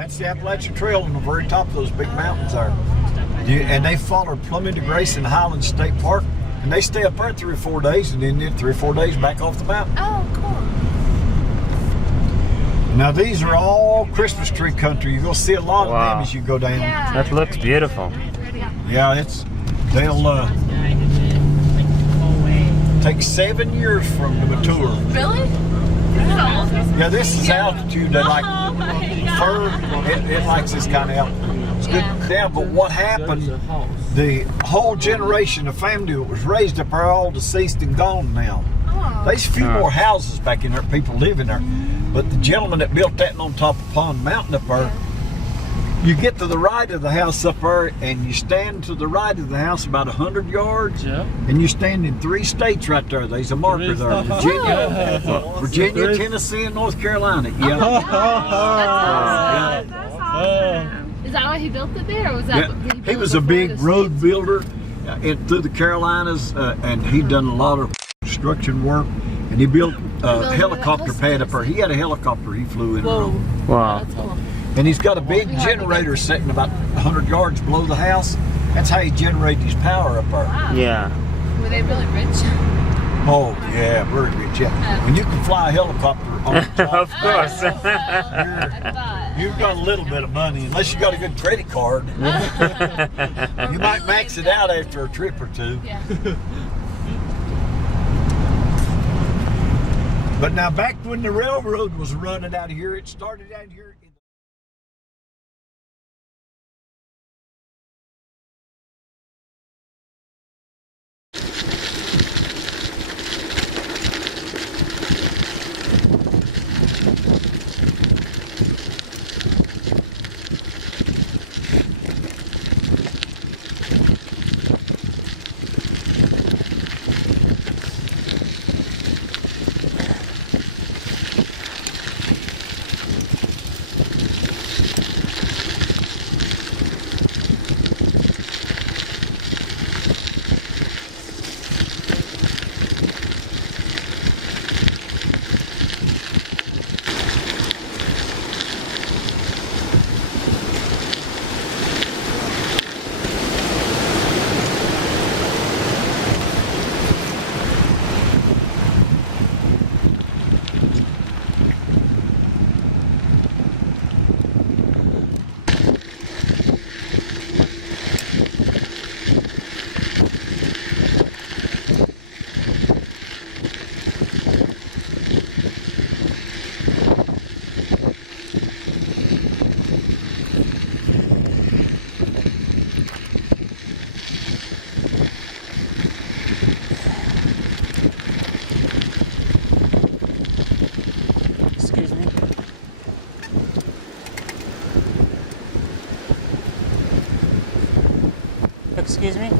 That's the Appalachian Trail on the very top of those big mountains there. And they follow plumb into Grace and Highland State Park, and they stay up there 3 or 4 days, and then 3 or 4 days back off the mountain. Oh, cool. Now these are all Christmas tree country. You're gonna see a lot of them as you go down. Yeah. That looks beautiful. Yeah, they'll take 7 years from the mature. Really? Yeah, this is altitude that like fir. It likes this kind of altitude. It's good down, but what happened? The whole generation of family that was raised up there are all deceased and gone now. Oh. There's a few more houses back in there, people living there. But the gentleman that built that on top of Pond Mountain up there, you get to the right of the house up there, and you stand to the right of the house about 100 yards, and you stand in 3 states right there. There's a marker there: Virginia, Tennessee, and North Carolina. Yeah. That's awesome. Is that why he built it there, or was that? He was a big road builder through the Carolinas, and he done a lot of construction work. And he built a helicopter pad up there. He had a helicopter he flew in. Wow. And he's got a big generator sitting about 100 yards below the house. That's how he generated his power up there. Wow. Yeah. Were they really rich? Oh, yeah, very rich. Yeah. When you can fly a helicopter on the top, Of course. you've got a little bit of money, unless you got a good credit card. You might max it out after a trip or 2. Yeah. But now back when the railroad was running out of here, it started out here. Excuse me?